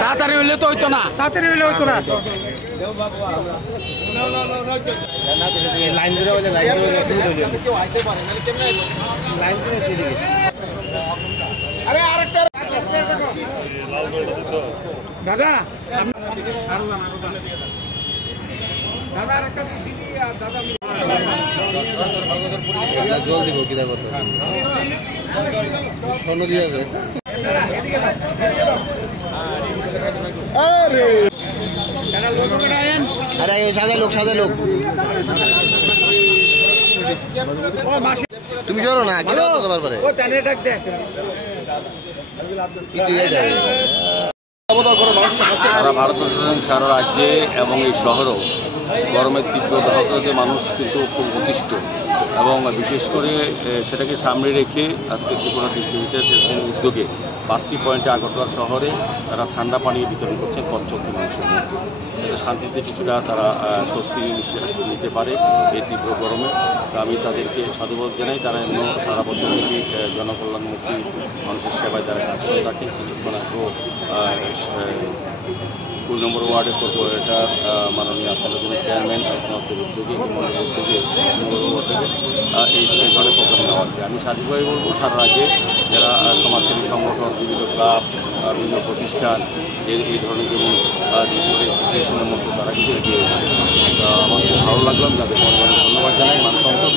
তাড়াতাড়ি হইলে তো হইতো না, তাড়াতাড়ি হইলে হইতো না। দাদা জল দিব কি স্বর্ণ দিয়ে যায়। আরে সাদা লোক তুমি জোরো না কি দাও তোমার পারে সারা ভারতবর্ষের সারা রাজ্যে এবং এই শহরেও গরমের তীব্র দাহতে মানুষ কিন্তু খুব অতিষ্ঠ এবং বিশেষ করে সেটাকে সামনে রেখে আজকে ত্রিপুরা ডিস্ট্রিবিউটার উদ্যোগে 5টি পয়েন্টে আগরতলা শহরে তারা ঠান্ডা পানি বিতরণ করছেন 75 মানুষের মধ্যে, যাতে শান্তিতে কিছুটা তারা স্বস্তি নিঃশ্বাস নিতে পারে এই তীব্র গরমে। তো আমি তাদেরকে সাধুবাদ জানাই, তারা এমন সারা বছর জনকল্যাণমুখী মানুষের সেবায় তারা কাজ করে থাকেন। কিছুক্ষণ আগেও 2 নম্বর ওয়ার্ডের কর্পোরেটর মাননীয় আসাদুদ্দিন চেয়ারম্যান উদ্যোগে উদ্যোগে এই ধরনের প্রোগ্রাম নেওয়া হচ্ছে। আমি সাধুভাবে বলবো সারা রাজ্যে যারা সমাজসেবী সংগঠন, বিভিন্ন ক্লাব, বিভিন্ন প্রতিষ্ঠান এই ধরনের যেমন অ্যাসোসিয়েশনের মধ্যে তারা কিন্তু এগিয়ে এসেছে। আমার খুব ভালো লাগলাম, যাদের অনেক ধন্যবাদ জানাই। মানুষ অন্তত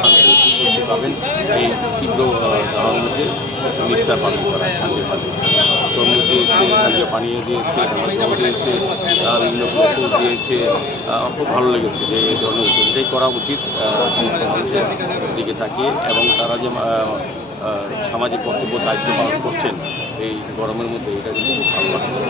শান্তি পাবেন এই তীব্র দাহর মধ্যে নিস্তার পালন করা, শান্তি পালন। তরমুজ দিয়েছে, পানীয় দিয়েছে, দিয়েছে, বিভিন্ন ফুল দিয়েছে। খুব ভালো লেগেছে যে এই ধরনের উদ্যোগটাই করা উচিত সমস্ত মানুষের দিকে তাকিয়ে, এবং তারা যে সামাজিক কর্তব্য দায়িত্ব পালন করছেন এই গরমের মধ্যে, এটা কিন্তু খুব ভালো লাগছে।